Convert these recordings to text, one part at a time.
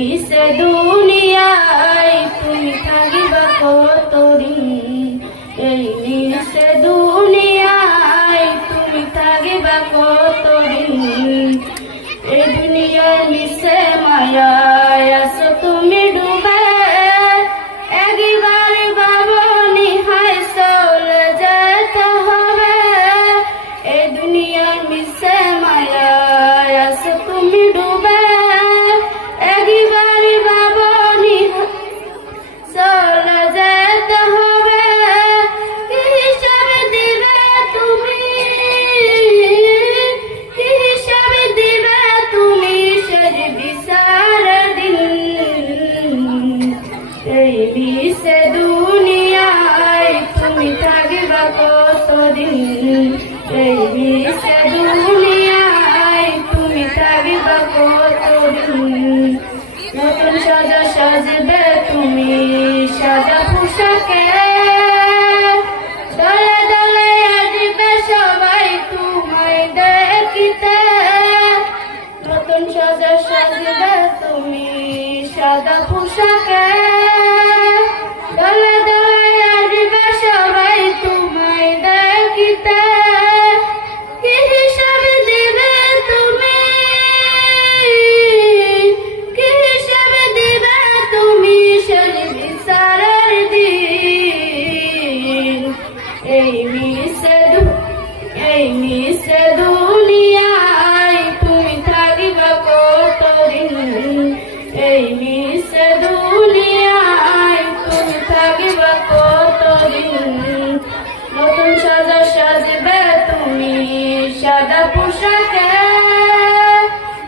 মিশে দুনিয়ায় তুমি থাকিবা কতদিন, এই মিশে দুনিয়ায় তুমি থাকিবা কতদিন। এই দুনিয়ার মিশে মায়ায় আছো তুমি ডুবে, একবারে ভাবনি হায় চলে যেতে হবে। এই দুনিয়ার মিশে মায়ায় আছো তুমি ডুবে, একবারে ভাবনি চলে যেতে হবে। কি হিসাবে দিবে তুমি, কি হিসাবে দিবে তুমি সে বিচার দিন। এই মিশে দুনিয়ায় তুমি থাকিবা কতদিন, এই মিশে দুনিয়ায় তুমি থাকিবা কতদিন। নতুন সাজা সাজবে তুমি সাদা পোশাকে, দলে দলে আসবে সবাই তোমায় দেখিতে। নতুন সাজা সাজবে তুমি সাদা পোশাকে, দলে দলে আসবে সবাই তোমায় দেখিতে। কি হিসাবে দিবে তুমি, কি হিসাবে দিবে তুমি সেই বিচারের দিন। এই মিশে দুনিয়ায় তুমি থাকিবা কতদিন, এই মিশে দুনিয়ায় তুমি থাকিবা কতদিন। নতুন সাজা সাজবে তুমি সাদা পোশাকে,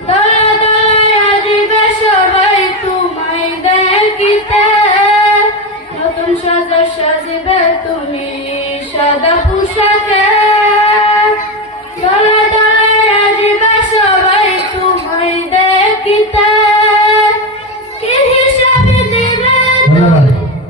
দলে দলে আসবে সবাই তোমায় দেখিতে। নতুন সাজা সাজবে তুমি সাদা পোশাকে,